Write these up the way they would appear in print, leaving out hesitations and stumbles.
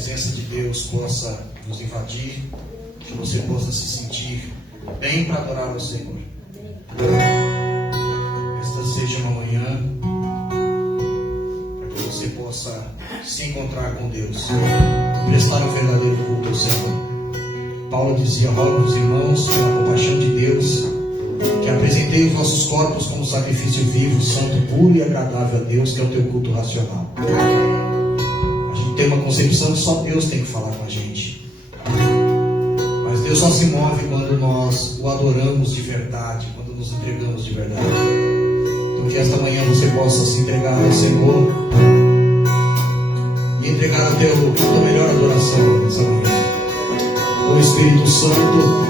presença de Deus possa nos invadir, que você possa se sentir bem para adorar ao Senhor. Esta seja uma manhã para que você possa se encontrar com Deus, prestar um verdadeiro culto ao Senhor. Paulo dizia: rogo aos irmãos, pela compaixão de Deus, que apresentei os vossos corpos como sacrifício vivo, santo, puro e agradável a Deus, que é o teu culto racional. A gente tem uma concepção que só Deus tem que falar com a gente, mas Deus só se move quando nós o adoramos de verdade, quando nos entregamos de verdade. Então que esta manhã você possa se entregar ao Senhor e entregar a tua melhor adoração nessa manhã. Ô Espírito Santo,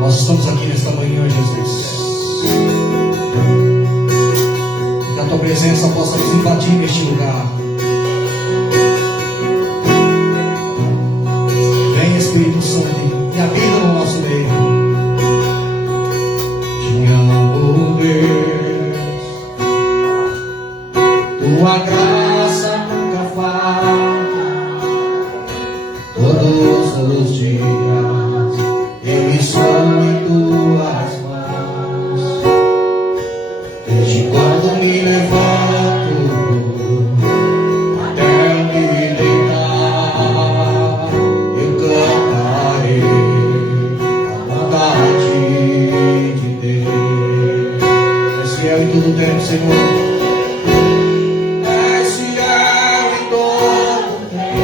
nós estamos aqui nesta manhã, Jesus. Que a tua presença possa nos invadir neste lugar. Vem, Espírito Santo, e habita no nosso meio. Te amo, Deus, tua graça nunca falta. Todos os dias eu estou em tuas mãos. Desde quando me levanto até me deitar, eu cantarei a bondade de Deus. És fiel em todo tempo, Senhor. És fiel em todo tempo.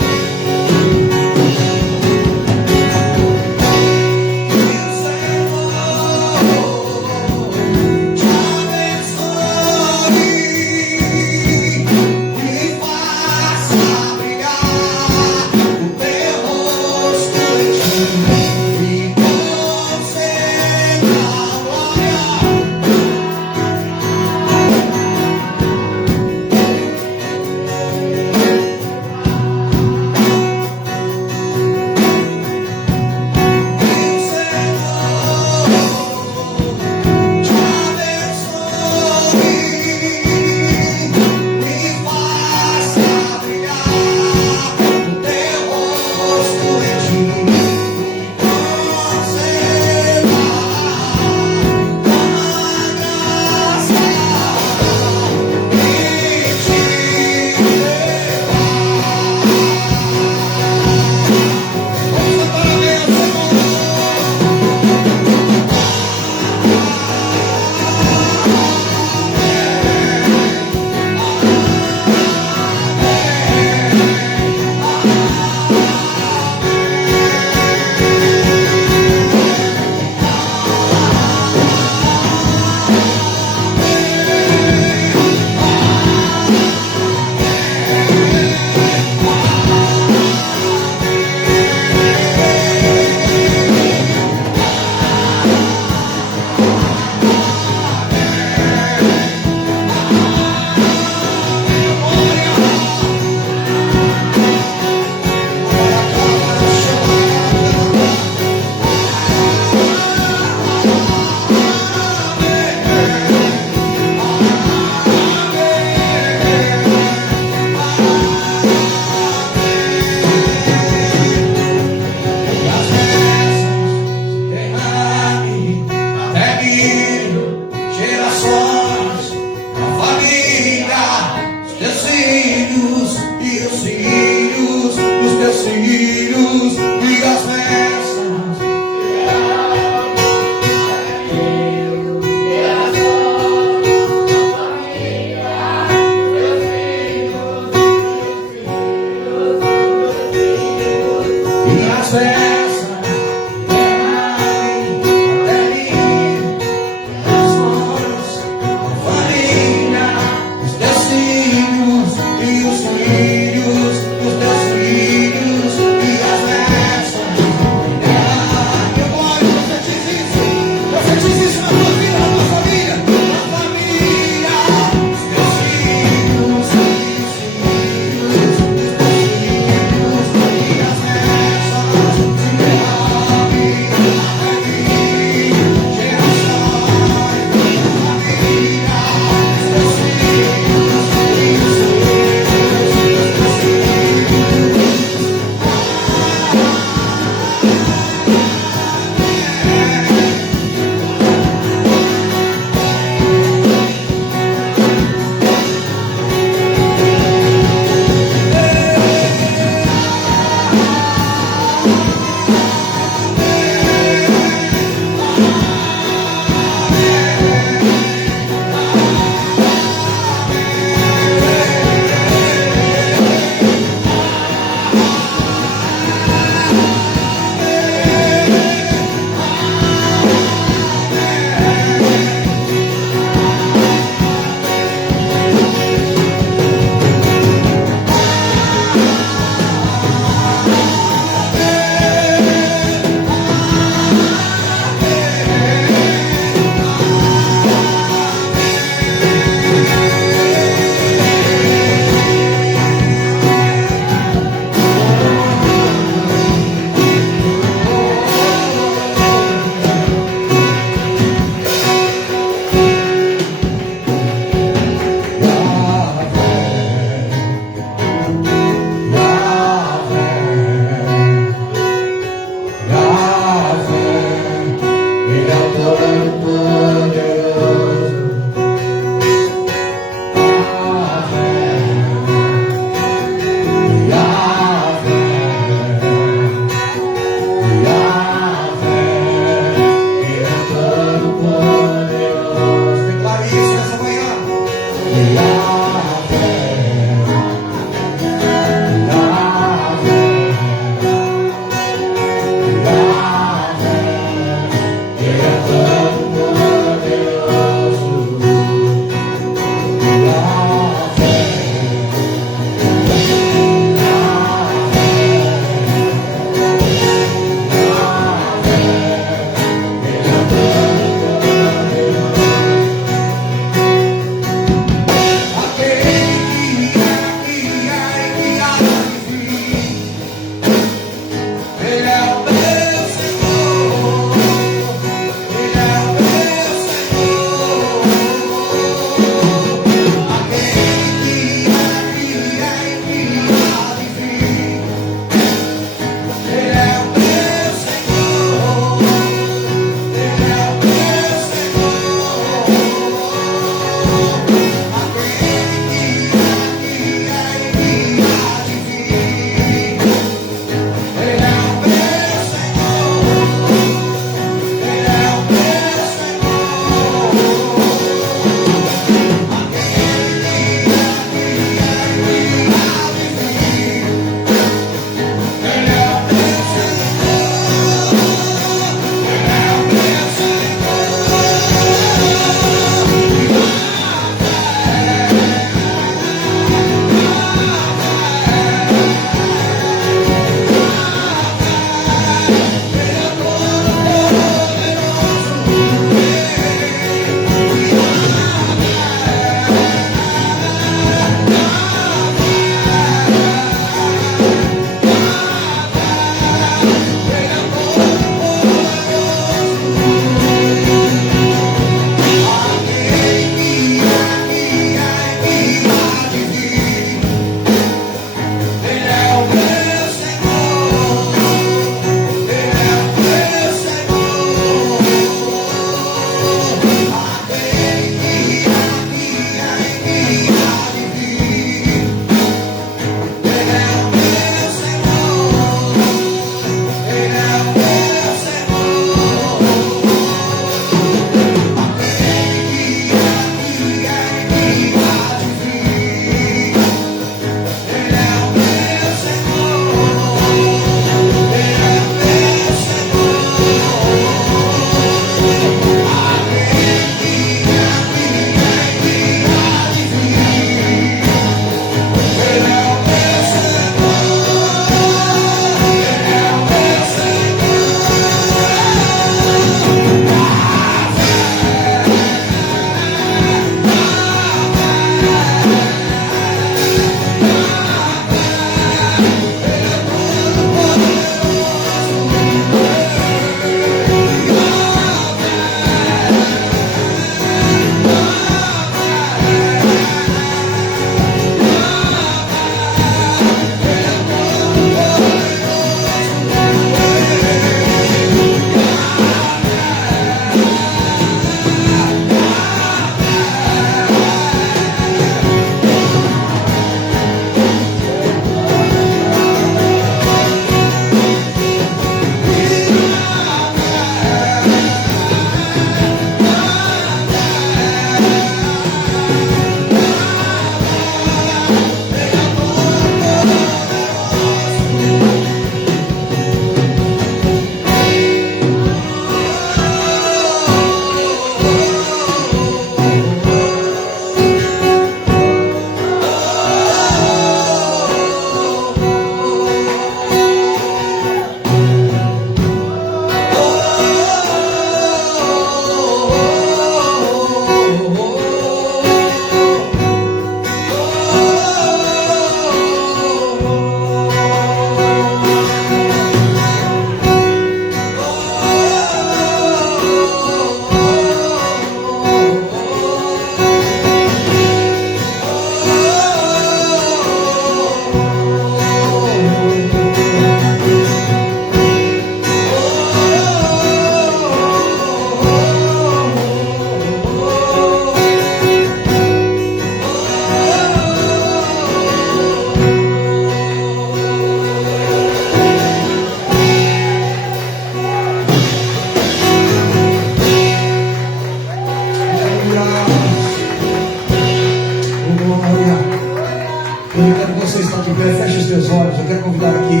você está de pé, feche os teus olhos. Eu quero convidar aqui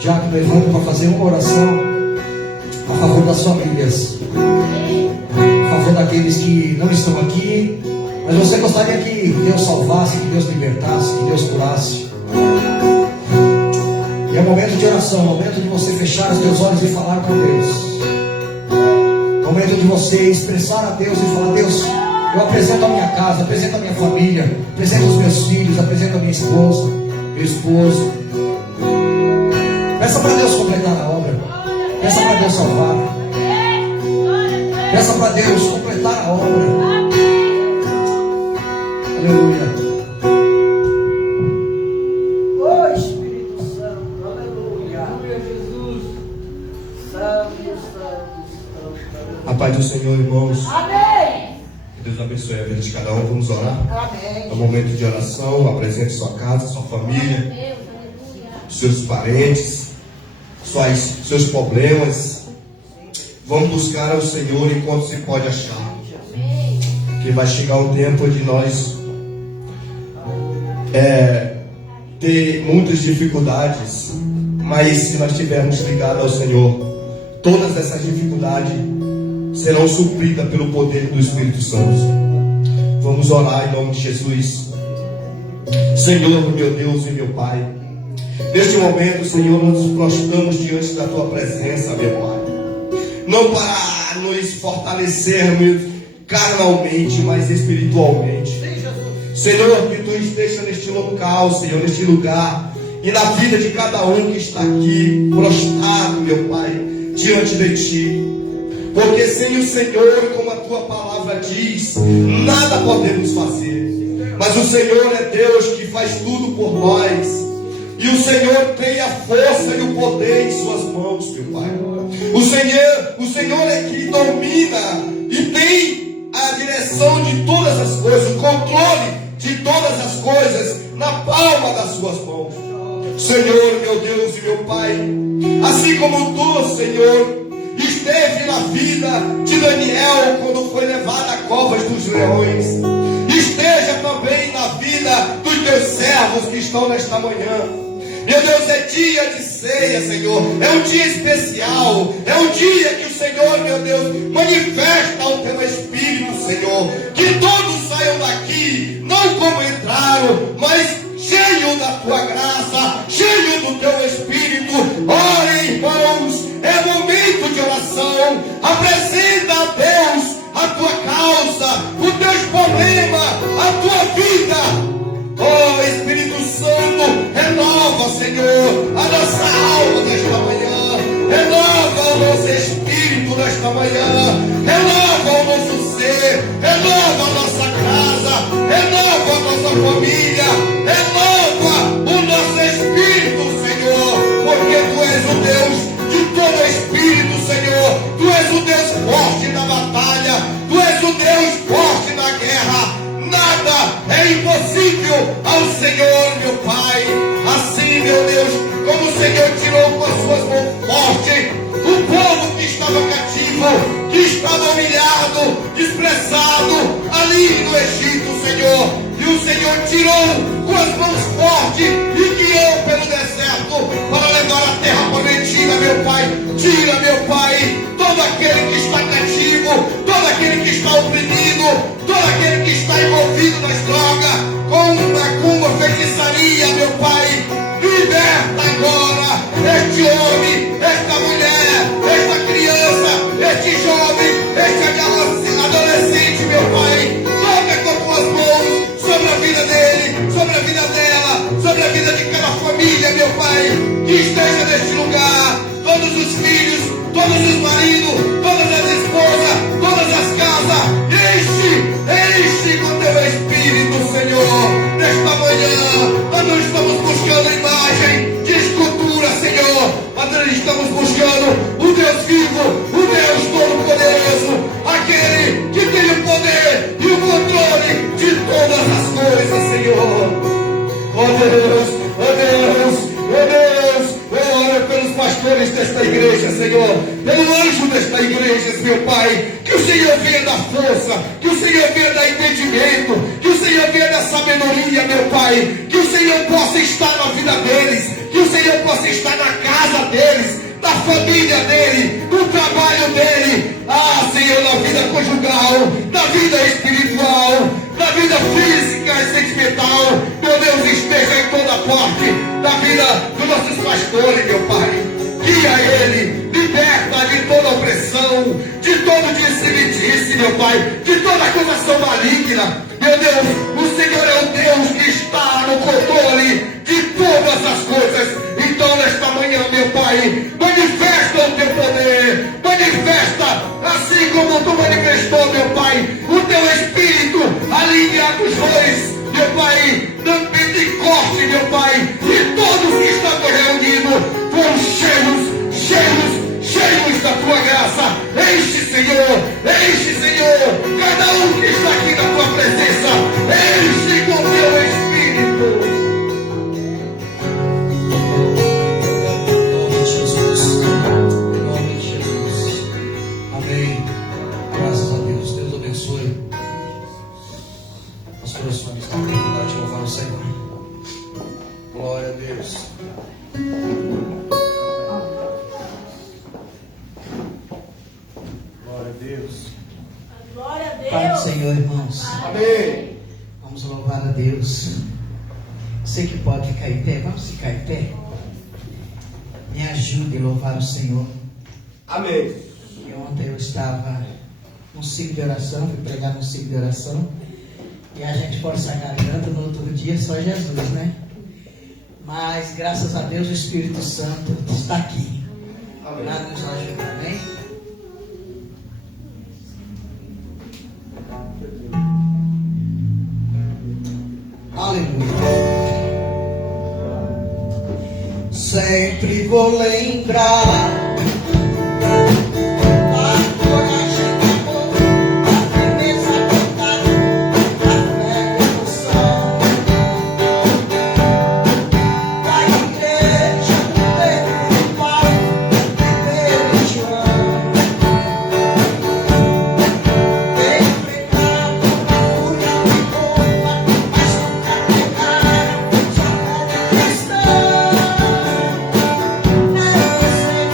Diácono Evandro para fazer uma oração a favor das famílias, a favor daqueles que não estão aqui, mas você gostaria que Deus salvasse, que Deus libertasse, que Deus curasse. E é momento de oração, momento de você fechar os teus olhos e falar com Deus. Momento de você expressar a Deus e falar: Deus, eu apresento a minha casa, apresento a minha família, apresento os meus filhos, apresento a minha esposa, meu esposo. Peça para Deus completar a obra. Peça para Deus salvar. Peça para Deus completar a obra. Aleluia. Oh, Espírito Santo, aleluia. Aleluia, Jesus. Santo. A paz do Senhor, irmãos. Amém. Que Deus abençoe a vida de cada um. Vamos orar. Amém. É um momento de oração. Apresente sua casa, sua família, seus parentes, seus problemas. Vamos buscar ao Senhor enquanto se pode achar. Que vai chegar o tempo de nós ter muitas dificuldades, mas se nós estivermos ligados ao Senhor, todas essas dificuldades serão supridas pelo poder do Espírito Santo. Vamos orar em nome de Jesus. Senhor, meu Deus e meu Pai, neste momento, Senhor, nós nos prostramos diante da Tua presença, meu Pai, não para nos fortalecermos carnalmente, mas espiritualmente. Senhor, que Tu esteja neste local, Senhor, neste lugar, e na vida de cada um que está aqui prostrado, meu Pai, diante de Ti. Porque sem o Senhor, como a Tua palavra diz, nada podemos fazer. Mas o Senhor é Deus que faz tudo por nós. E o Senhor tem a força e o poder em suas mãos, meu Pai. O Senhor é que domina e tem a direção de todas as coisas, o controle de todas as coisas na palma das suas mãos. Senhor, meu Deus e meu Pai, assim como Tu, Senhor, esteve na vida de Daniel quando foi levado a covas dos leões, esteja também na vida dos Teus servos que estão nesta manhã. Meu Deus, é dia de ceia, Senhor. É um dia especial. É um dia que o Senhor, meu Deus, manifesta o Teu Espírito, Senhor. Que todos saiam daqui, não como entraram, mas cheio da Tua graça, cheio do Teu Espírito. Ore, irmãos, é momento de oração. Apresenta a Deus a Tua causa, os Teus problemas, a Tua vida. Oh, Espírito Santo, renova, Senhor, a nossa alma nesta manhã. Renova o nosso espírito nesta manhã. Renova o nosso ser. Renova a nossa casa. Renova a nossa família. Renova o nosso espírito, Senhor. Porque Tu és o Deus de todo espírito, Senhor. Tu és o Deus forte na batalha. Tu és o Deus forte na guerra. Nada é impossível ao Senhor, meu Pai. Assim, meu Deus, como o Senhor tirou com as suas mãos fortes o povo que estava cativo, que estava humilhado, desprezado ali no Egito, Senhor. E o Senhor tirou com as mãos fortes e guiou pelo deserto para levar a terra prometida, meu Pai. Tira, meu Pai, todo aquele que está cativo, todo aquele que está oprimido, todo aquele que está envolvido nas drogas, com macumba, feitiçaria, meu Pai. Liberta agora este homem, esta mulher, esta criança, este jovem, este adolescente, meu Pai. Toca com Tuas mãos sobre a vida dele, sobre a vida dela, sobre a vida de cada família, meu Pai, que esteja neste lugar. Todos os filhos, todos os maridos, todas as esposas, todas as casas. Enche com Teu Espírito, Senhor. Nesta manhã, nós não estamos buscando imagem de escultura, Senhor, mas nós estamos buscando o Deus vivo, o Deus Todo-Poderoso, aquele que tem o poder e o controle de todas as coisas, Senhor. Oh Deus, oh Deus, oh Deus, eu oro pelos pastores desta igreja, Senhor, pelo anjo desta igreja, meu Pai, que o Senhor venha dar força, que o Senhor venha dar entendimento, que o Senhor venha da sabedoria, meu Pai. Que o Senhor possa estar na vida deles. Que o Senhor possa estar na casa deles, na família dele, no trabalho dele. Ah, Senhor, na vida conjugal, na vida espiritual, na vida física e sentimental. Meu Deus, esteja em toda parte da vida dos nossos pastores, meu Pai. Guia ele, liberta de toda opressão, de todo disse-me-disse, meu Pai, de toda acusação maligna. Meu Deus, o Senhor é o Deus que está no controle de todas as coisas. Então, nesta manhã, meu Pai, manifesta o teu poder, manifesta, assim como tu manifestou, meu Pai, o teu Espírito ali em Atos 2, meu Pai, no Pentecoste, meu Pai, e todos que estavam reunidos foram cheios da tua graça. Enche, Senhor, cada um que está aqui na tua presença, enche com teu Espírito. Em nome de Jesus. Em nome de Jesus. Amém. Graças a Deus. Deus abençoe. Pastor Sônia, está com dificuldade de louvar o Senhor. Glória a Deus. Glória a Deus. Glória a Deus. Pai do Senhor, irmãos. Amém. Vamos louvar a Deus. Você que pode ficar em pé, vamos ficar em pé. Me ajude a louvar o Senhor. Amém. E ontem eu estava num ciclo de oração, fui pregar num ciclo de oração. E a gente força a garganta, no outro dia só Jesus, né? Mas graças a Deus o Espírito Santo está aqui. Para nos ajudar, amém? Aleluia. Sempre vou lembrar da coragem, do amor, da firmeza, da vontade, da fé e emoção, da igreja do Pedro e Paulo, Pedro e João. Enfrentado uma fúria de bomba, mas nunca pegaram sua fé de cristão. Eu sei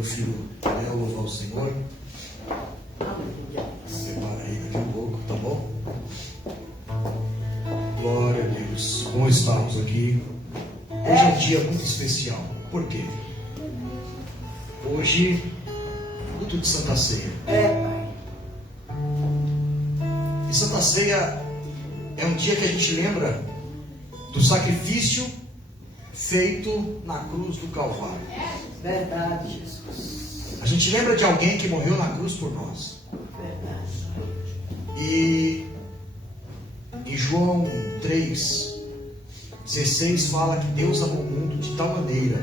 meu filho Léo louvar o Senhor. Separa aí daqui um pouco, tá bom? Glória a Deus. Bom estarmos aqui. Hoje é um dia muito especial. Por quê? Hoje, culto de Santa Ceia. E Santa Ceia é um dia que a gente lembra do sacrifício feito na cruz do Calvário. Verdade, Jesus. A gente lembra de alguém que morreu na cruz por nós. Verdade. E em João 3,16 fala que Deus amou o mundo de tal maneira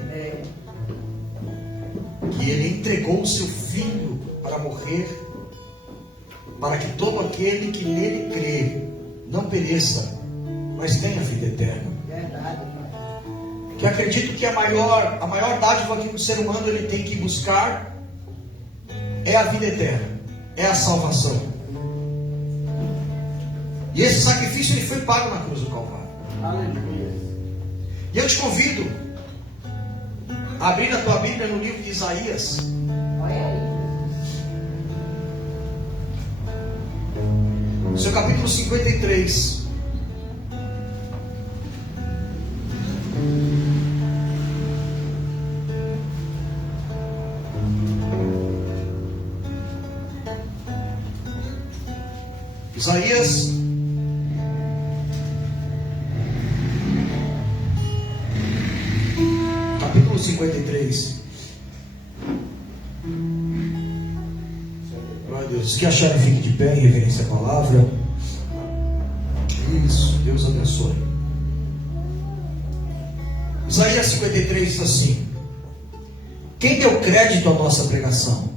que Ele entregou o seu Filho para morrer, para que todo aquele que nele crê não pereça, mas tenha vida eterna. Verdade. Que acredito que a maior dádiva que o ser humano ele tem que buscar é a vida eterna, é a salvação. E esse sacrifício ele foi pago na cruz do Calvário. Aleluia. E eu te convido a abrir a tua Bíblia no livro de Isaías. Olha aí. No seu capítulo 53. Isaías capítulo 53. Glória a Deus. Que acharam, fique de pé em reverência à palavra. Isso, Deus abençoe. Isaías 53 diz assim: quem deu crédito à nossa pregação?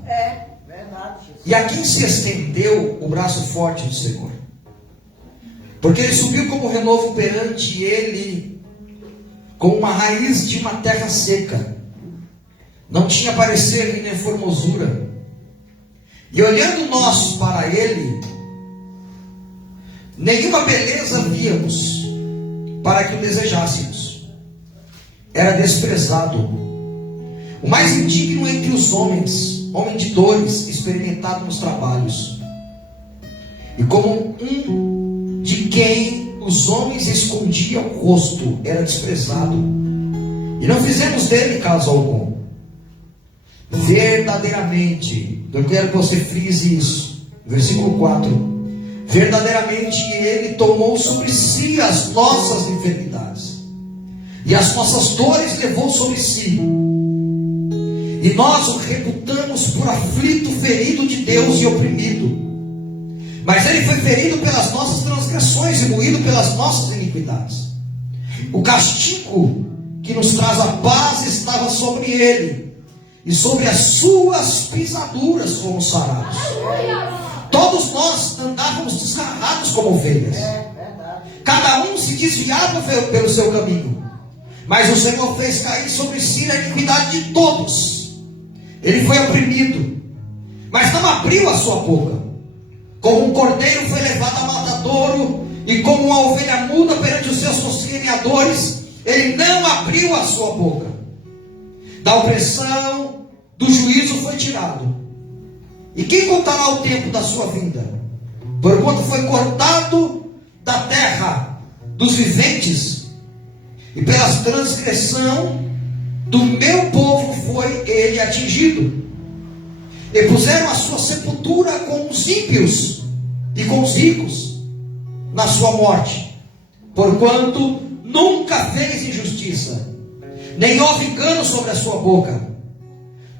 Verdade, Jesus. E a quem se estendeu o braço forte do Senhor? Porque ele subiu como renovo perante ele, como uma raiz de uma terra seca. Não tinha parecer e nem formosura. E olhando nós para ele, nenhuma beleza víamos para que o desejássemos. Era desprezado, o mais indigno entre os homens, homem de dores, experimentado nos trabalhos, e como um de quem os homens escondiam o rosto, era desprezado, e não fizemos dele caso algum. Verdadeiramente, eu quero que você frise isso, versículo 4: verdadeiramente ele tomou sobre si as nossas enfermidades, e as nossas dores levou sobre si. E nós o reputamos por aflito, ferido de Deus e oprimido. Mas ele foi ferido pelas nossas transgressões e moído pelas nossas iniquidades. O castigo que nos traz a paz estava sobre ele, e sobre as suas pisaduras fomos sarados. Todos nós andávamos desgarrados como ovelhas. Cada um se desviava pelo seu caminho, mas o Senhor fez cair sobre si a iniquidade de todos. Ele foi oprimido, mas não abriu a sua boca. Como um cordeiro foi levado a matadouro, e como uma ovelha muda perante os seus conselhadores, ele não abriu a sua boca. Da opressão, do juízo foi tirado. E quem contará o tempo da sua vinda? Porquanto foi cortado da terra dos viventes, e pela transgressão do meu povo foi ele atingido. E puseram a sua sepultura com os ímpios e com os ricos na sua morte, porquanto nunca fez injustiça, nem houve engano sobre a sua boca.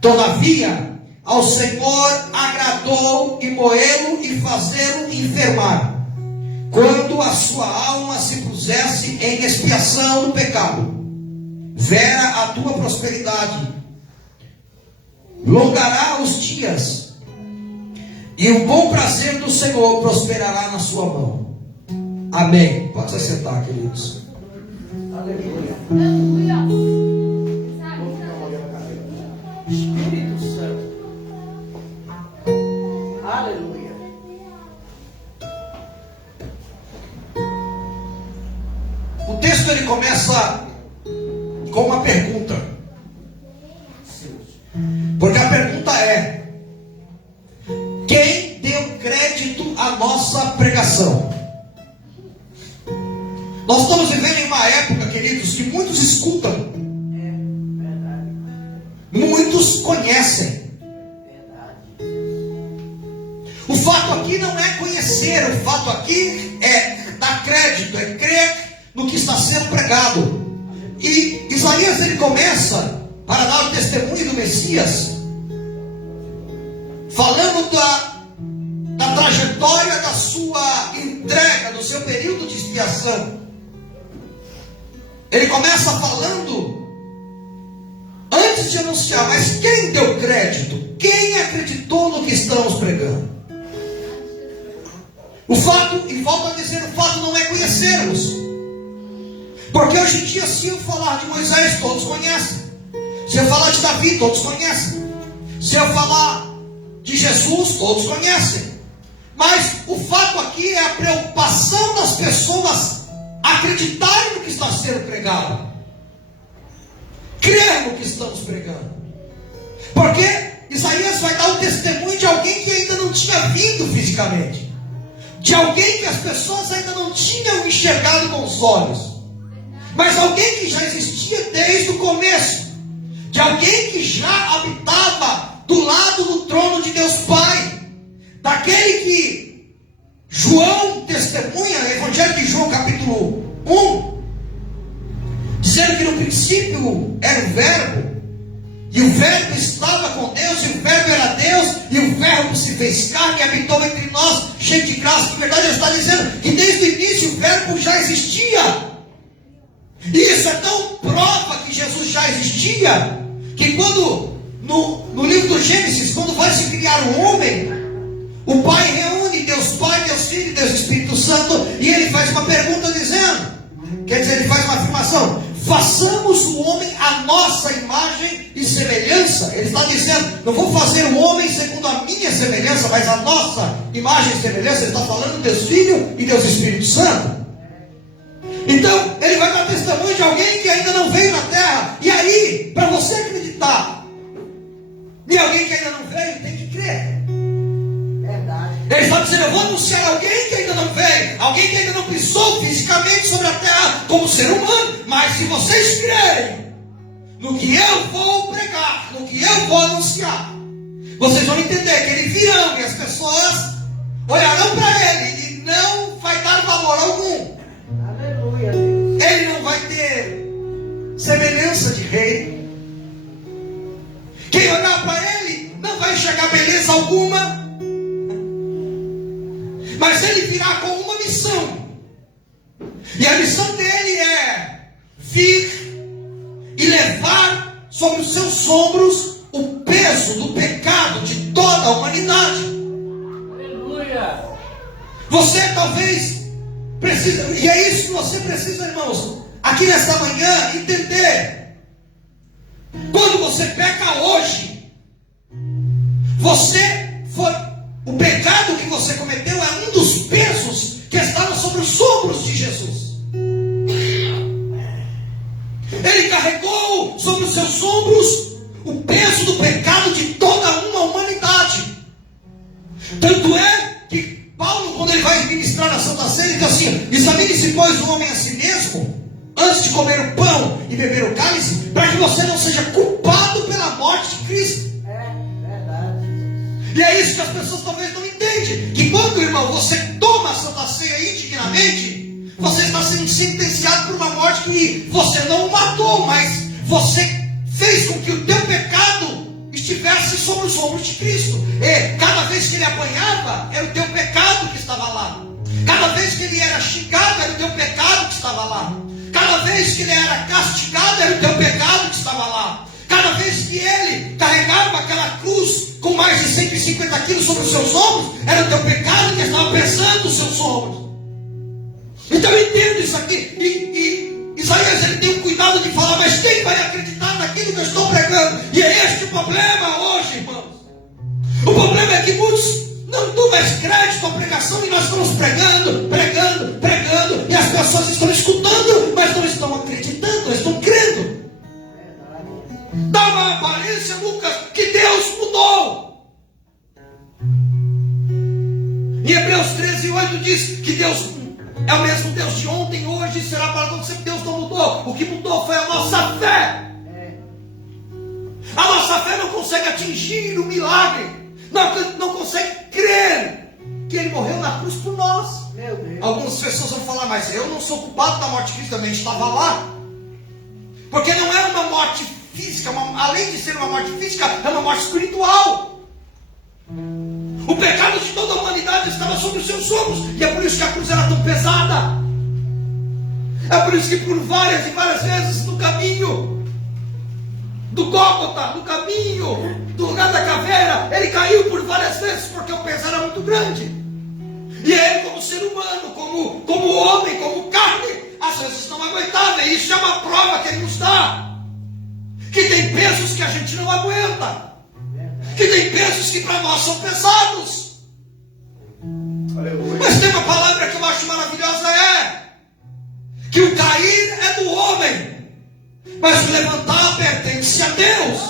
Todavia ao Senhor agradou e moê-lo e fazê-lo enfermar, quando a sua alma se pusesse em expiação do pecado. Verá a tua prosperidade, longará os dias, e o bom prazer do Senhor prosperará na sua mão. Amém. Pode se sentar, queridos. Aleluia. Aleluia. Espírito Santo. Aleluia. O texto ele começa com uma pergunta. Porque a nossa pregação. Nós estamos vivendo em uma época, queridos, que muitos escutam, muitos conhecem. O fato aqui não é conhecer, o fato aqui é dar crédito, é crer no que está sendo pregado. E Isaías, ele começa para dar o testemunho do Messias, falando da trajetória da sua entrega, do seu período de expiação. Ele começa falando, antes de anunciar, mas quem deu crédito? Quem acreditou no que estamos pregando? O fato, e volto a dizer, o fato não é conhecermos. Porque hoje em dia, se eu falar de Moisés, todos conhecem. Se eu falar de Davi, todos conhecem. Se eu falar de Jesus, todos conhecem. Mas o fato aqui é a preocupação das pessoas acreditarem no que está sendo pregado, crer no que estamos pregando. Porque Isaías vai dar o testemunho de alguém que ainda não tinha vindo fisicamente, de alguém que as pessoas ainda não tinham enxergado com os olhos, mas alguém que já existia desde o começo, de alguém que já habitava do lado do trono de Deus Pai, daquele que João testemunha, Evangelho de João capítulo 1, dizendo que no princípio era o Verbo, e o Verbo estava com Deus, e o Verbo era Deus, e o Verbo se fez carne e habitou entre nós, cheio de graça. De verdade, ele está dizendo que desde o início o Verbo já existia. E isso é tão prova que Jesus já existia, que quando no livro do Gênesis, quando vai se criar o homem, o Pai reúne Deus Pai, Deus Filho e Deus Espírito Santo, e ele faz uma pergunta dizendo, quer dizer, ele faz uma afirmação: façamos o homem à nossa imagem e semelhança. Ele está dizendo, não vou fazer o homem segundo a minha semelhança, mas a nossa imagem e semelhança. Ele está falando de Deus Filho e Deus Espírito Santo. Então, ele vai dar testemunho de alguém que ainda não veio na terra. E aí, para você acreditar em alguém que ainda não veio, tem que crer. Ele está dizendo, eu vou anunciar alguém que ainda não veio, alguém que ainda não pisou fisicamente sobre a terra como ser humano, mas se vocês crerem no que eu vou pregar, no que eu vou anunciar, vocês vão entender que ele virão e as pessoas olharão para ele e não vai dar valor algum. Aleluia. Ele não vai ter semelhança de rei. Quem olhar para ele não vai enxergar beleza alguma. Mas ele virá com uma missão. E a missão dele é vir e levar sobre os seus ombros o peso do pecado de toda a humanidade. Aleluia. Você talvez precisa, e é isso que você precisa, irmãos, aqui nesta manhã, entender. Quando você peca hoje, o pecado que você cometeu é um dos pesos que estavam sobre os ombros de Jesus. Ele carregou sobre os seus ombros o peso do pecado de toda uma humanidade. Tanto é que Paulo, quando ele vai ministrar na Santa Ceia, ele diz assim: examine-se, pois, o homem a si mesmo, antes de comer o pão e beber o cálice, para que você não seja culpado pela morte de Cristo. E é isso que as pessoas talvez não entendem, que quando, irmão, você toma a Santa Ceia indignamente, você está sendo sentenciado por uma morte que você não matou, mas você fez com que o teu pecado estivesse sobre os ombros de Cristo. E cada vez que ele apanhava, era o teu pecado que estava lá. Cada vez que ele era xingado, era o teu pecado que estava lá. Cada vez que ele era castigado, era o teu pecado que estava lá. Cada vez que ele carregava aquela cruz com mais de 150 quilos sobre os seus ombros, era o teu pecado que estava pesando os seus ombros. Então eu entendo isso aqui. E Isaías, ele tem o cuidado de falar, mas quem vai acreditar naquilo que eu estou pregando? E é este o problema hoje, irmãos. O problema é que muitos não dão mais crédito à pregação, e nós estamos pregando, e as pessoas estão escutando, mas não estão acreditando, não estão crendo. Dá uma aparência, Lucas, que Deus mudou. Em Hebreus 13:8 Deus é o mesmo Deus de ontem, hoje e será para todo sempre. Deus não mudou. O que mudou foi a nossa fé. A nossa fé não consegue atingir o milagre, não consegue crer que Ele morreu na cruz por nós. Algumas pessoas vão falar, mas eu não sou culpado da morte de Cristo, também estava lá. Porque não é uma morte física, além de ser uma morte física, é uma morte espiritual. O pecado de toda a humanidade estava sobre os seus ombros, e é por isso que a cruz era tão pesada. É por isso que por várias e várias vezes no caminho do Gólgota, no caminho do lugar da caveira, Ele caiu por várias vezes, porque o peso era muito grande. E Ele, como ser humano, como homem, como carne, às vezes não aguentava. E isso é uma prova que Ele nos dá, que tem pesos que a gente não aguenta, que tem pesos que para nós são pesados. Mas tem uma palavra que eu acho maravilhosa, que o cair é do homem, mas o levantar pertence a Deus.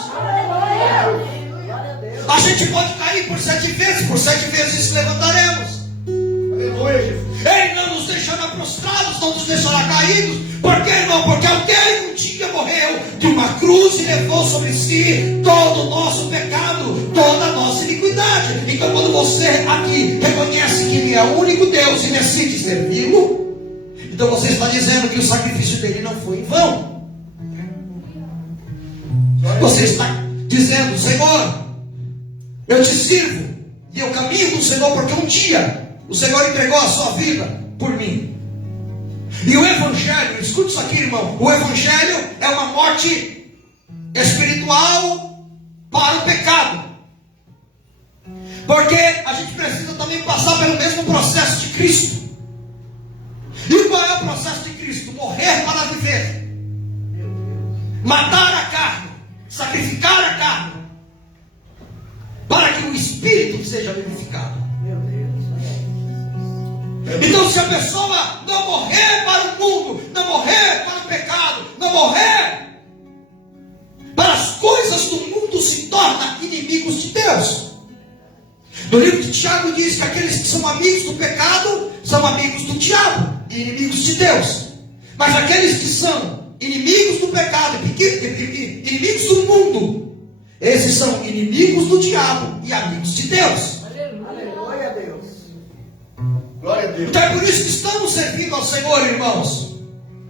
A gente pode cair por 7 vezes se levantaremos. Ele não nos deixará prostrados, não nos deixará caídos. Por quê, irmão? Porque alguém um dia morreu de uma cruz e levou sobre si todo o nosso pecado, toda a nossa iniquidade. Então quando você aqui reconhece que Ele é o único Deus e decide servi-lo, então você está dizendo que o sacrifício dele não foi em vão. Você está dizendo, Senhor, eu te sirvo e eu caminho do Senhor, porque um dia o Senhor entregou a sua vida por mim. E o Evangelho, escute isso aqui, irmão, o Evangelho é uma morte espiritual para o pecado. Porque a gente precisa também passar pelo mesmo processo de Cristo. E qual é o processo de Cristo? Morrer para viver. Matar a carne, sacrificar a carne, para que o Espírito seja vivificado. Então, se a pessoa não morrer para o mundo, não morrer para o pecado, não morrer para as coisas do mundo, se torna inimigos de Deus. No livro de Tiago diz que aqueles que são amigos do pecado são amigos do diabo e inimigos de Deus. Mas aqueles que são inimigos do pecado, inimigos do mundo, esses são inimigos do diabo e amigos de Deus. Aleluia a Deus. Glória a Deus. Então é por isso que estamos servindo ao Senhor, irmãos.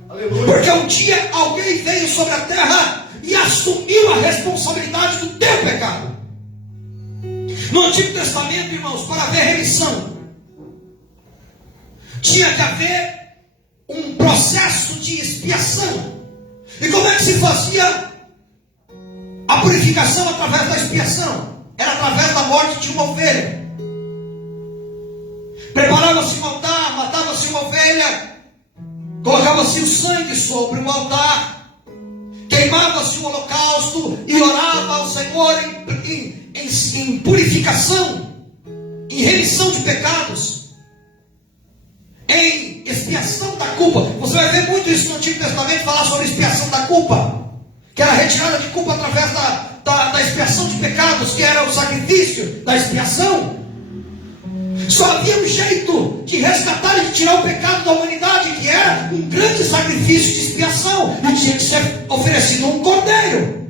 Aleluia. Porque um dia alguém veio sobre a terra e assumiu a responsabilidade do teu pecado. No Antigo Testamento, irmãos, para haver remissão, tinha que haver um processo de expiação. E como é que se fazia a purificação através da expiação? Era através da morte de uma ovelha. Preparava-se um altar, matava-se uma ovelha, colocava-se o sangue sobre o altar, queimava-se o holocausto e orava ao Senhor em purificação, em remissão de pecados, em expiação da culpa. Você vai ver muito isso no Antigo Testamento, falar sobre expiação da culpa, que era a retirada de culpa através da expiação de pecados, que era o sacrifício da expiação. Só havia um jeito de resgatar e de tirar o pecado da humanidade, que era um grande sacrifício de expiação, e tinha que ser oferecido um cordeiro.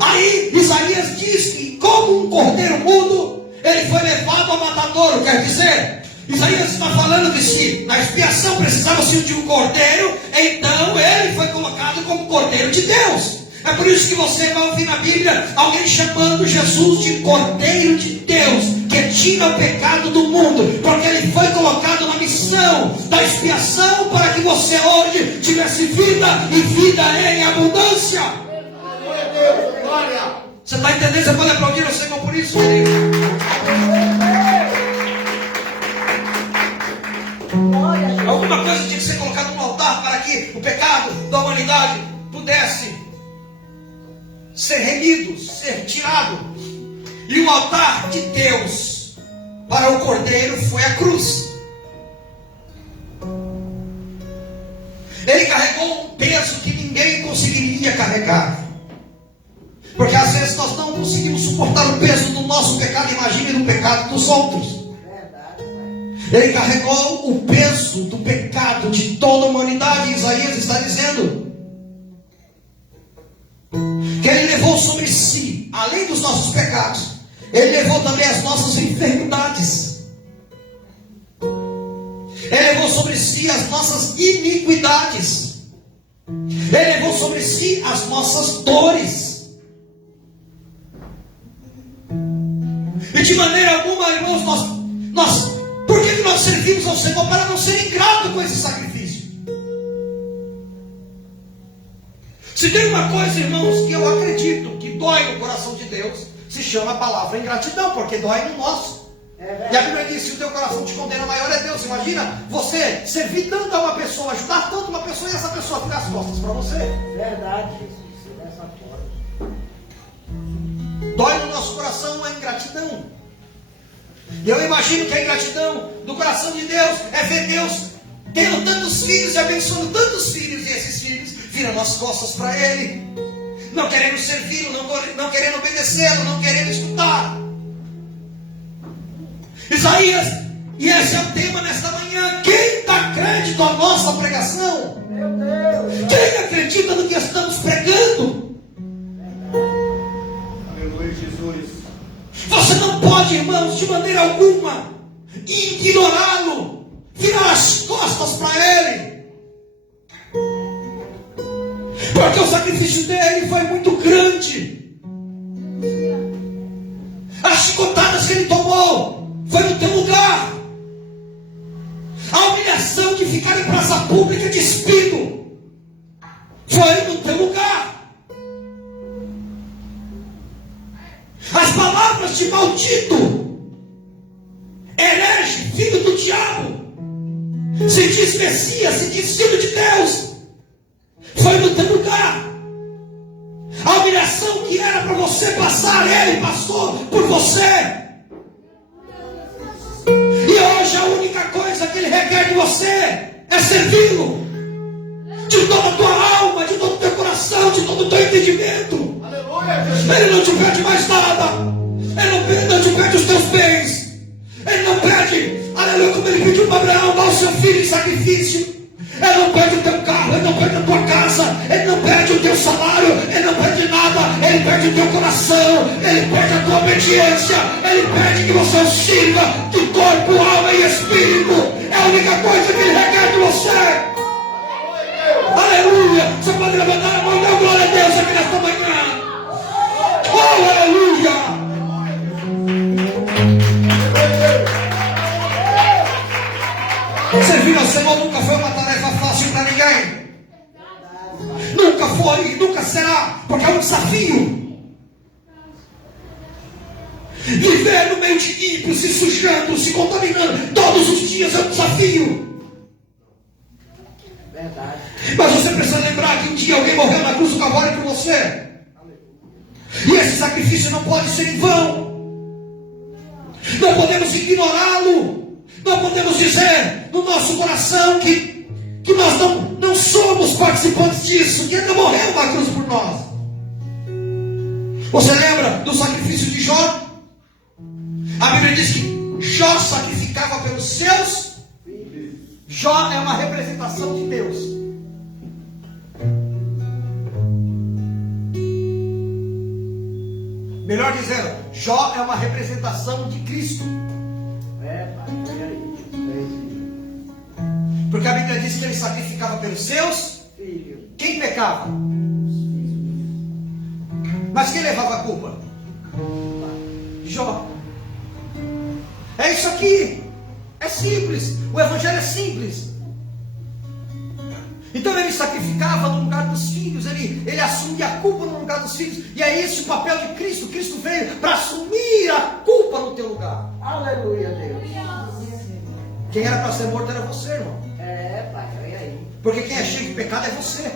Aí Isaías diz que, como um cordeiro mudo, ele foi levado ao matadouro. Quer dizer, Isaías está falando que se na expiação precisava-se de um cordeiro, então ele foi colocado como cordeiro de Deus. É por isso que você vai ouvir na Bíblia alguém chamando Jesus de Cordeiro de Deus, que tira o pecado do mundo, porque ele foi colocado na missão da expiação para que você hoje tivesse vida e vida em abundância. Glória a Deus. Glória. Você está entendendo? Você pode aplaudir o Senhor por isso, querido? Alguma coisa tinha que ser colocada no altar para que o pecado da humanidade pudesse ser remido, ser tirado. E o altar de Deus para o cordeiro foi a cruz. Ele carregou um peso que ninguém conseguiria carregar, porque às vezes nós não conseguimos suportar o peso do nosso pecado. Imagine no pecado dos outros. Ele carregou o peso do pecado de toda a humanidade. Isaías está dizendo que Ele levou sobre si, além dos nossos pecados, Ele levou também as nossas enfermidades. Ele levou sobre si as nossas iniquidades. Ele levou sobre si as nossas dores. E de maneira alguma, irmãos, por que nós servimos ao Senhor? Para não ser ingrato com esse sacrifício. Se tem uma coisa, irmãos, que eu acredito que dói no coração de Deus, se chama a palavra ingratidão, porque dói no nosso. E a Bíblia diz: se o teu coração te condena, maior é Deus. Imagina você servir tanto a uma pessoa, ajudar tanto uma pessoa, e essa pessoa virar as costas para você. Verdade, Jesus, dessa forma. Dói no nosso coração a ingratidão. Eu imagino que a ingratidão do coração de Deus é ver Deus tendo tantos filhos e abençoando tantos filhos, e esses filhos viram as costas para Ele, não querendo servi-lo, não querendo obedecê-lo, não querendo escutar. Isaías, e esse é o tema nesta manhã: quem dá crédito à nossa pregação? Meu Deus! Quem acredita no que estamos pregando? Aleluia, Jesus. Você não pode, irmãos, de maneira alguma ignorá-lo, virar as costas para Ele, porque o sacrifício dele foi muito grande. As chicotadas que Ele tomou foi no teu lugar. A humilhação de ficar em praça pública despido foi no teu lugar. As palavras de maldito, herege, filho do diabo, se diz Messias, se diz filho de Deus, foi no teu lugar. A humilhação que era para você passar, Ele passou por você. E hoje a única coisa que Ele requer de você é servi-lo de toda a tua alma, de todo o teu coração, de todo o teu entendimento. Ele não te pede mais nada. Ele não te pede os teus bens. Ele não pede, aleluia, como Ele pediu para Abraão: dá o seu filho em sacrifício. Ele não pede o teu carro, Ele não pede a tua casa, Ele não pede o teu salário, Ele não pede nada. Ele pede o teu coração, Ele pede a tua obediência, Ele pede que você o sirva de corpo, alma e espírito. É a única coisa que Ele requer de você. Aleluia! Você pode levantar a mão e dar glória a Deus aqui nesta manhã. Oh, aleluia! Servir ao Senhor nunca foi uma tarefa fácil para ninguém. Nunca foi e nunca será, porque é um desafio. Viver no meio de ímpios, se sujando, se contaminando todos os dias é um desafio. Verdade. Mas você precisa lembrar que um dia alguém morreu na cruz do Calvário por você. E esse sacrifício não pode ser em vão. Não podemos ignorá-lo. Não podemos dizer no nosso coração que nós não somos participantes disso, que Ele não morreu na cruz por nós. Você lembra do sacrifício de Jó? A Bíblia diz que Jó sacrificava pelos seus filhos. Jó é uma representação de Deus. Melhor dizendo, Jó é uma representação de Cristo. Porque a Bíblia diz que ele sacrificava pelos seus filhos. Quem pecava? Mas quem levava a culpa? Jó. É isso aqui. É simples. O Evangelho é simples. Então ele sacrificava no lugar dos filhos. Ele assumia a culpa no lugar dos filhos. E é esse o papel de Cristo. Cristo veio para assumir a culpa no teu lugar. Aleluia, Deus. Quem era para ser morto era você, irmão. Pai, olha aí. Porque quem é cheio de pecado é você.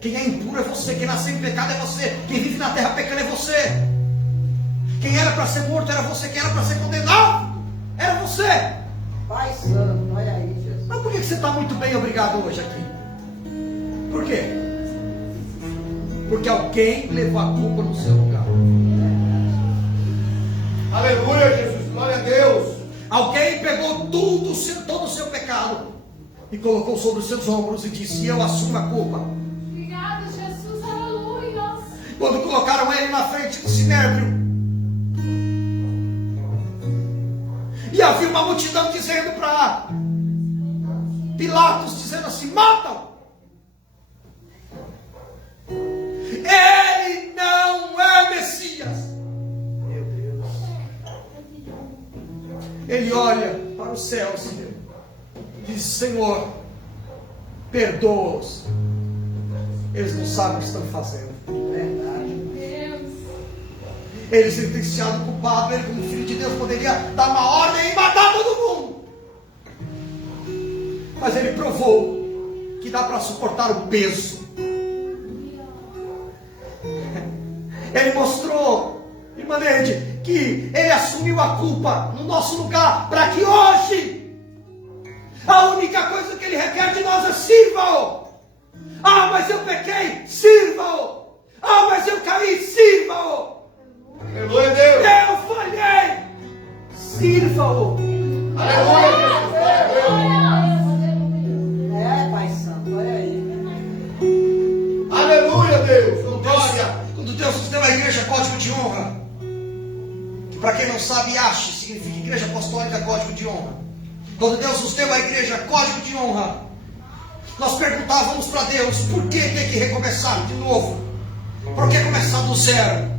Quem é impuro é você. Quem nasceu em pecado é você. Quem vive na terra pecando é você. Quem era para ser morto era você. Quem era para ser condenado era você. Pai Santo, olha aí, Jesus. Mas por que você está muito bem obrigado hoje aqui? Por quê? Porque alguém levou a culpa no seu lugar. Aleluia, Jesus. Glória a Deus. Alguém pegou todo o seu pecado e colocou sobre os seus ombros e disse: eu assumo a culpa. Obrigada, Jesus, aleluia. Quando colocaram ele na frente do sinédrio, e havia uma multidão dizendo para Pilatos, dizendo assim: matam! Ele não é Messias. Meu Deus. Ele olha para os céus e diz: Senhor, perdoa-os. Eles não sabem o que estão fazendo. Verdade. Deus. Ele sentenciado culpado, ele como filho de Deus poderia dar uma ordem e matar todo mundo. Mas ele provou que dá para suportar o peso. Ele mostrou, irmã Neide, que ele assumiu a culpa no nosso lugar, para que hoje a única coisa que ele requer de nós é: sirva-o. Ah, mas eu pequei, sirva-o. Ah, mas eu caí, sirva-o. Aleluia, Deus. Eu falhei, sirva-o. Aleluia. É, Pai Santo, olha aí. Aleluia, Deus. Quando Deus nos deu a igreja código de honra, que para quem não sabe, ache, significa igreja apostólica código de honra. Quando Deus nos deu a igreja código de honra, nós perguntávamos para Deus: por que ter que recomeçar de novo? Por que começar do zero?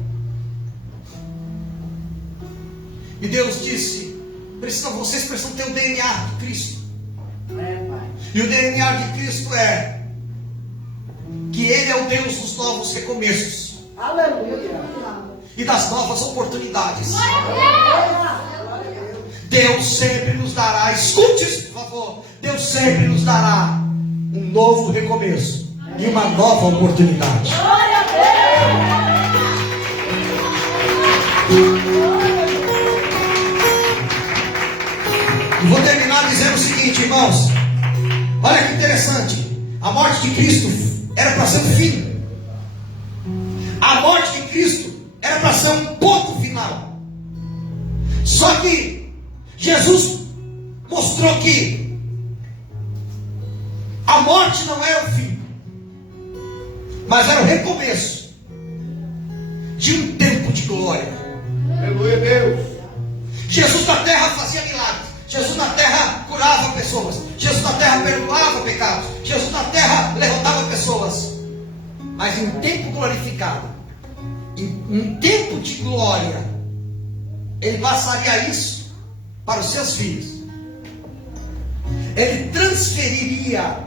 E Deus disse: vocês precisam ter o DNA de Cristo. E o DNA de Cristo é que Ele é o Deus dos novos recomeços. Aleluia. E das novas oportunidades. Deus sempre nos dará, escute isso, por favor. Deus sempre nos dará um novo recomeço e uma nova oportunidade. E vou terminar dizendo o seguinte, irmãos. Olha que interessante. A morte de Cristo era para ser um fim. A morte de Cristo era para ser um ponto final. Só que Jesus mostrou que a morte não era o fim, mas era o recomeço de um tempo de glória. Aleluia, Deus. Jesus na terra fazia milagres. Jesus na terra curava pessoas. Jesus na terra perdoava pecados. Jesus na terra levantava pessoas. Mas em tempo glorificado, em tempo de glória, Ele passaria isso para os seus filhos. Ele transferiria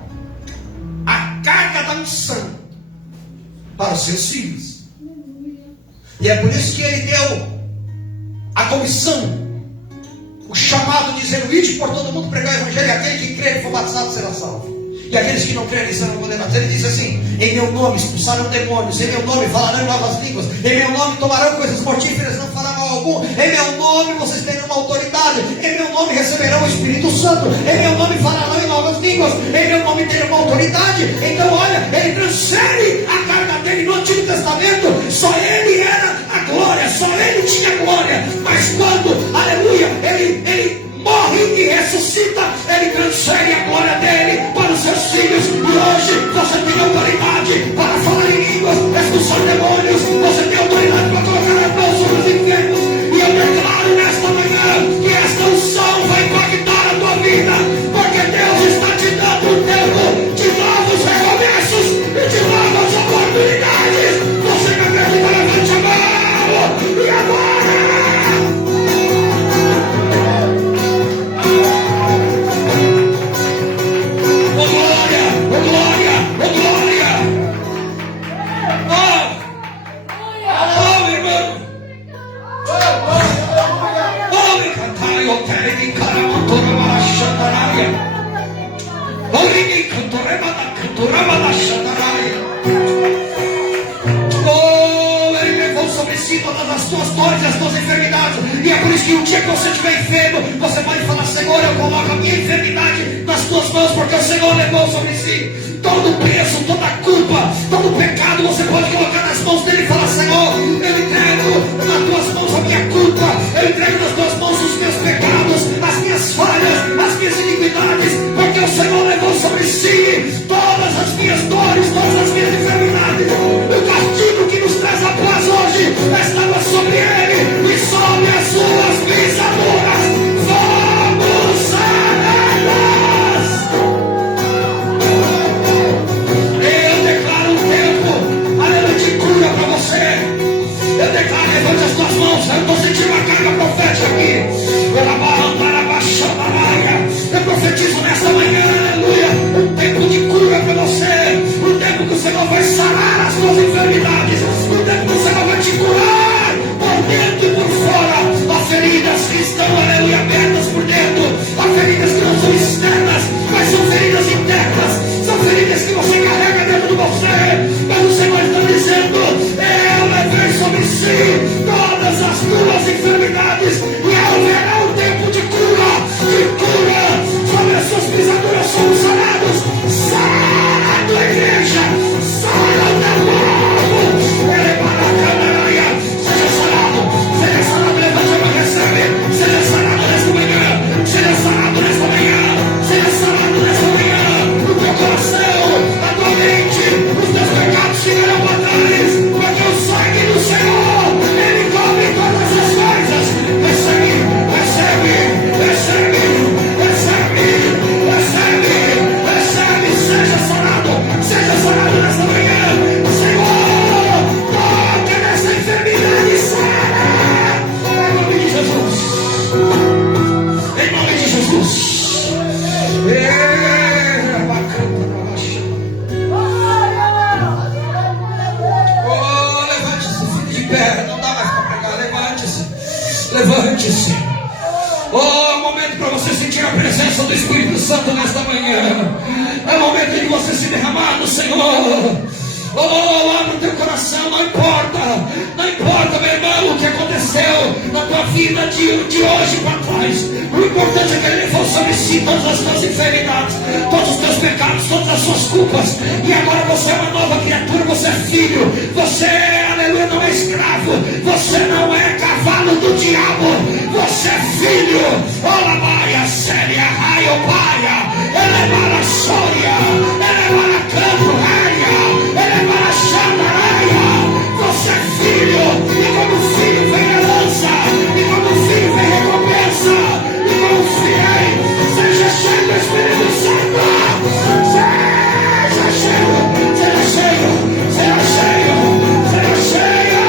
a carga da unção para os seus filhos. E é por isso que Ele deu a comissão, o chamado, dizendo: ide por todo mundo pregar o evangelho, e aquele que crer e for batizado será salvo. E aqueles que não crerem serão condenados. Ele diz assim: em meu nome expulsarão demônios, em meu nome falarão novas línguas, em meu nome tomarão coisas mortíferas, não fará mal algum, em meu nome vocês terão uma autoridade, em meu nome receberão o Espírito Santo, em meu nome falarão em novas línguas, em meu nome terão uma autoridade. Então olha, Ele transfere a carga dele. No Antigo Testamento só Ele era a glória, só Ele tinha glória. Mas quando, aleluia, Ele morre e ressuscita, Ele transfere a glória dele para os seus filhos. E hoje você tem autoridade para falar em línguas, expulsar demônios. Você tem autoridade para colocar as mãos sobre os enfermos. E eu declaro nesta manhã que esta unção vai impactar a tua vida, porque Deus está te dando um tempo de novos recomeços e de novas oportunidades. Você que acredita, levante a mão. E agora? Ele levou sobre si todas as tuas dores e as tuas enfermidades. E é por isso que um dia que você estiver enfermo, você pode falar: Senhor, eu coloco a minha enfermidade nas tuas mãos, porque o Senhor levou sobre si todo o peso, toda a culpa, todo o pecado. Você pode colocar nas mãos dele e falar: Senhor, eu entrego nas tuas mãos a minha culpa, eu entrego nas tuas mãos os meus pecados, as si todas as minhas dores, todas as minhas enfermidades. O castigo que nos traz a paz hoje estava sobre ele, e sobre as suas pisaduras fomos sarados. Eu declaro um tempo, aleluia, de cura para você. Eu declaro, levante as tuas mãos. Eu estou sentindo uma carga profética aqui. Eu profetizo nesta manhã, aleluia, um tempo de cura para você, um tempo que o Senhor vai sarar as suas enfermidades, um tempo que o Senhor vai te curar por dentro e por fora. Há feridas que estão, aleluia, abertas por dentro, há feridas que não são externas, mas são feridas internas, são feridas que você carrega dentro de você, mas o Senhor está dizendo: eu levei sobre si todas as tuas enfermidades, e haverá um tempo de cura, sobre as suas pisaduras somos sarados. Sarado a igreja, sarado a povo. Ele para a câmara, seja sarado, levante a mão, recebe, seja sarado nesta manhã, seja sarado nesta manhã, seja sarado nesta manhã. O teu coração, a tua mente, os teus pecados ficarão para trás, porque o sangue do Senhor, ele cobre todas as coisas. Recebe, recebe, recebe, recebe, recebe, recebe, seja sarado nesta manhã. Senhor, toca nessa enfermidade, sara, em nome de Jesus, em nome de Jesus. Oh, levante-se, fique de pé, não dá mais para pregar, levante-se, levante-se. Oh, é um momento para você sentir a presença do Espírito Santo nesta manhã. É o momento de você se derramar no Senhor. Oh, abre o teu coração, não importa, meu irmão, o que aconteceu na tua vida de hoje para trás. O importante é que Ele levou sobre si todas as tuas enfermidades, todos os teus pecados, todas as suas culpas. E agora você é uma nova criatura, você é filho, você, aleluia, não é escravo, você não é cavalo do diabo, você é filho. Olá, Maia, Séria, Raio, Paia, elevar a Sória, elevar a Campo, Raia, elevar a Xandaraia. Você é filho, e como filho vem herança, e como filho vem recompensa, e como filho, seja cheio do Espírito Santo, seja cheio, seja cheio, seja cheio, seja cheio.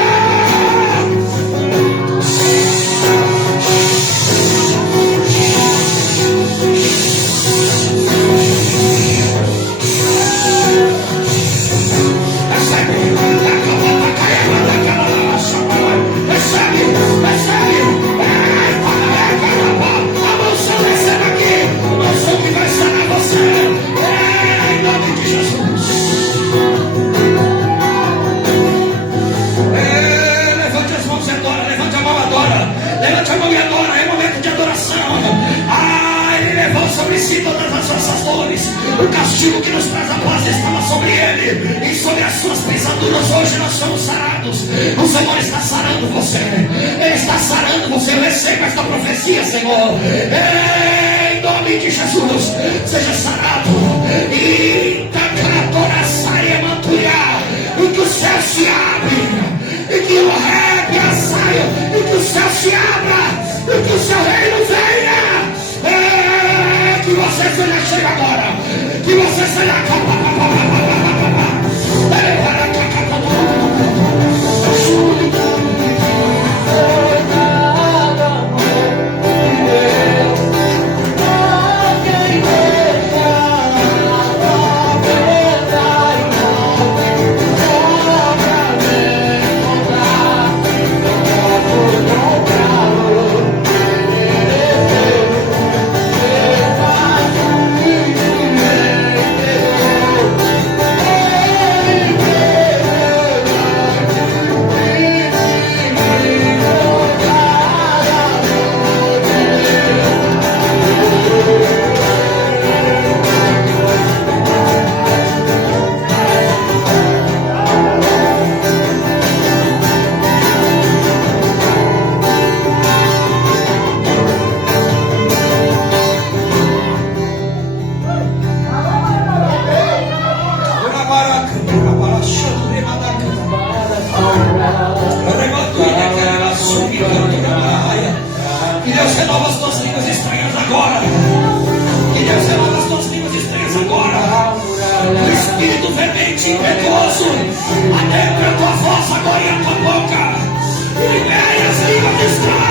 Levante a mão e adora, é momento de adoração. Ele levou sobre si todas as nossas dores. O castigo que nos traz a paz estava sobre ele, e sobre as suas pisaduras hoje nós somos sarados. O Senhor está sarando você, Ele está sarando você. Eu recebo esta profecia, Senhor, em nome de Jesus. Seja sarado, e que o céu se abre, e que o rei saia, e que o céu se abra, e que o seu reino venha. Que você seja cheio agora, que você seja totalmente impetuoso. Adentra a tua voz agora e a tua boca. Libere as línguas estranhas.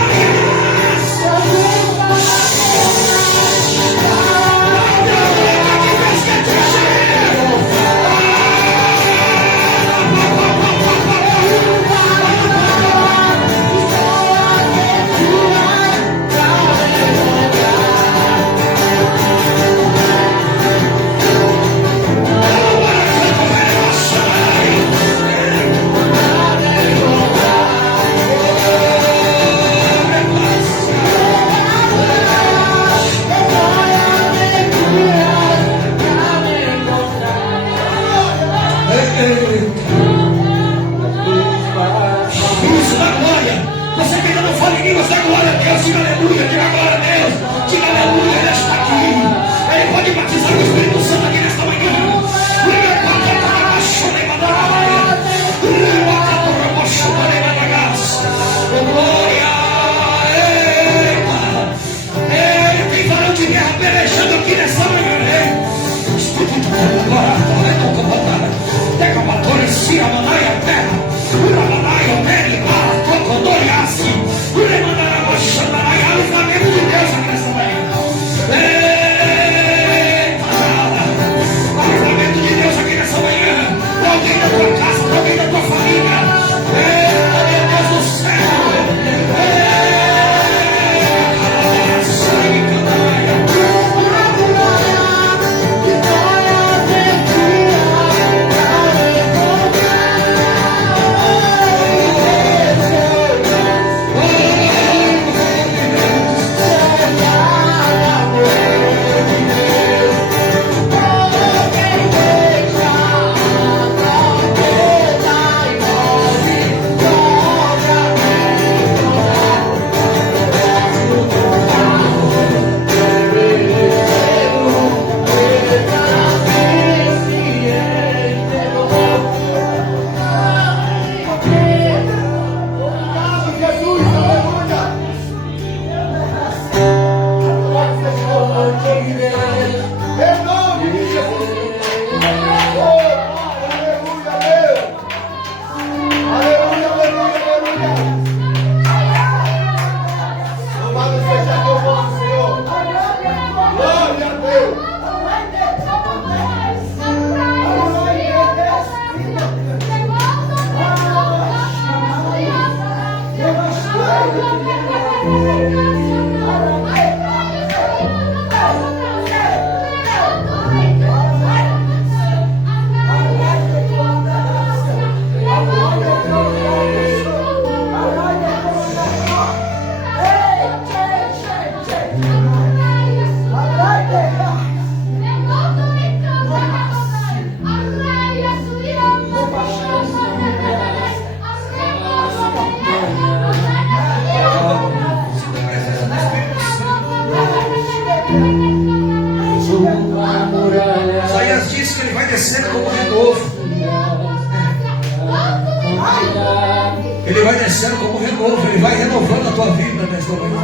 Ele vai descendo como renovo, ele vai renovando a tua vida nesta manhã.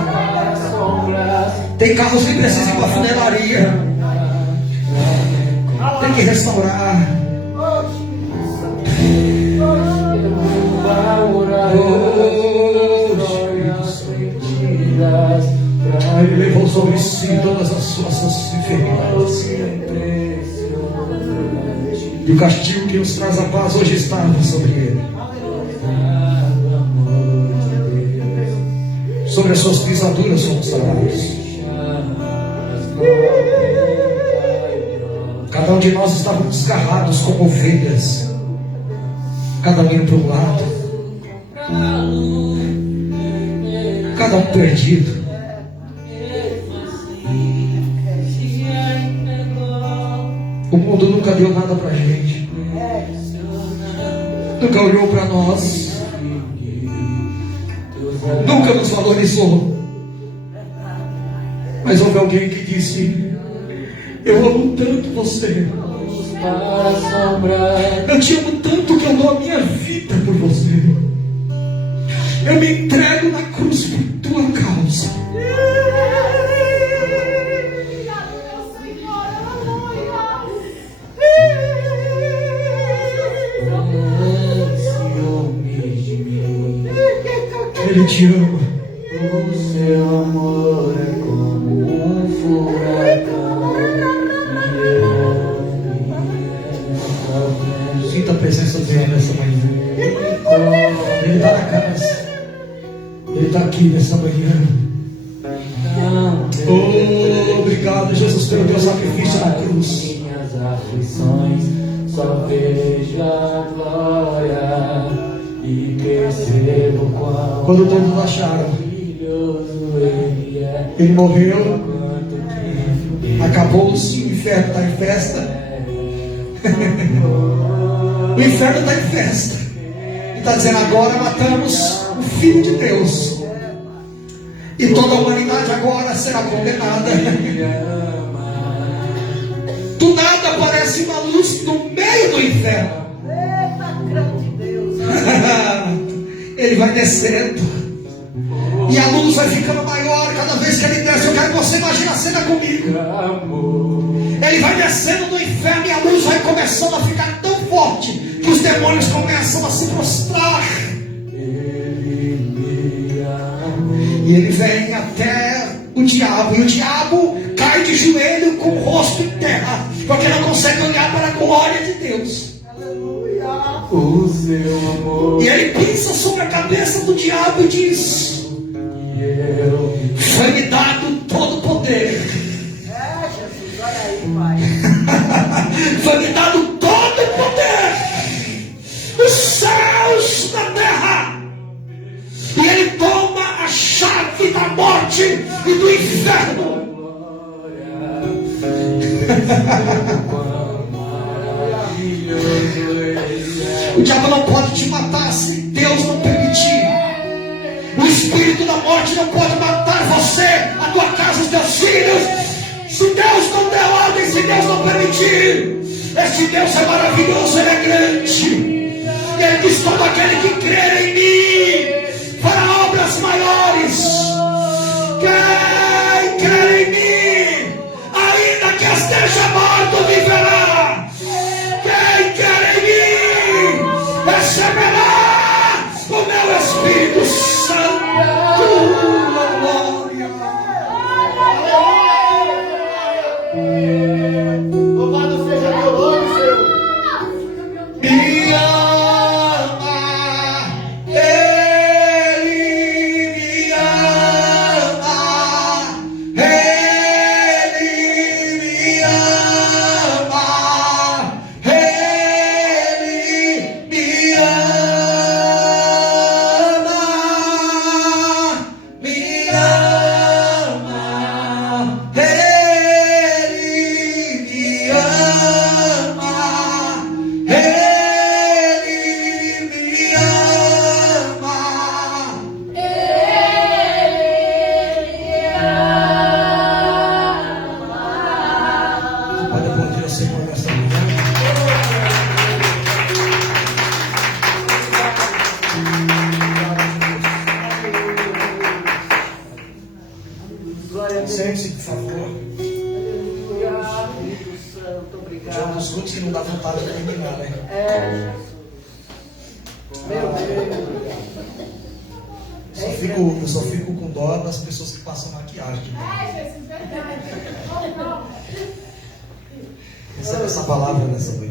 Tem carros que precisam ir para a funelaria, tem que restaurar. Ele levou sobre si todas as suas enfermidades. E o castigo que nos traz a paz hoje estava sobre ele. Sobre as suas pisaduras somos sarados. Cada um de nós estávamos desgarrados como ovelhas, cada um indo para um lado, cada um perdido. O mundo nunca deu nada pra gente, nunca olhou para nós, nunca nos valorizou. Mas houve alguém que disse: eu amo tanto você, eu te amo tanto que eu dou a minha vida por você, eu me entrego na cruz por tua causa. Ele te ama. O seu amor é como um furacão. Sinta a presença dele nessa manhã. Ele está na casa. Ele está aqui nessa manhã. Oh, obrigado, Jesus, pelo teu sacrifício na cruz. Minhas aflições, só vejo a glória e percebo quão Quando todos acharam, maravilhoso Ele é. ele morreu, Quanto que acabou-se, o inferno está em festa. O inferno está em festa. E está dizendo: agora matamos o Filho de Deus. E toda a humanidade agora será condenada. Do nada aparece uma luz no meio do inferno. Ele vai descendo. E a luz vai ficando maior cada vez que ele desce. Eu quero que você imagine a cena comigo. Ele vai descendo no inferno e a luz vai começando a ficar tão forte que os demônios começam a se prostrar. E ele vem até o diabo. E o diabo cai de joelho com o rosto em terra, porque não consegue olhar para a glória de Deus. o seu amor E ele pisa sobre a cabeça do diabo e diz: e eu foi-me dado todo o poder. Foi-me dado todo o poder nos céus, na terra. E ele toma a chave da morte e do inferno. O diabo não pode te matar se Deus não permitir. O espírito da morte não pode matar você, a tua casa, os teus filhos, se Deus não der ordem, se Deus não permitir. Este Deus é maravilhoso, Ele é grande. E Ele diz: todo aquele que crer em mim fará obras maiores. Quem crer em mim, ainda que esteja morto, viverá. Quem crer em mim receberá o meu Espírito Santo. Glória. Louvado seja teu nome, Senhor. Me ama, Ele me ama, Ele me ama, Ele me ama, me ama, Ele me ama, Ele me ama. Pode aplaudir o Senhor nessa manhã. Sente-se, por favor. Já é um dos cultos que não dá vontade de terminar, né? Eu só fico com dó das pessoas que passam maquiagem. Jesus, verdade. Recebe essa palavra nessa manhã.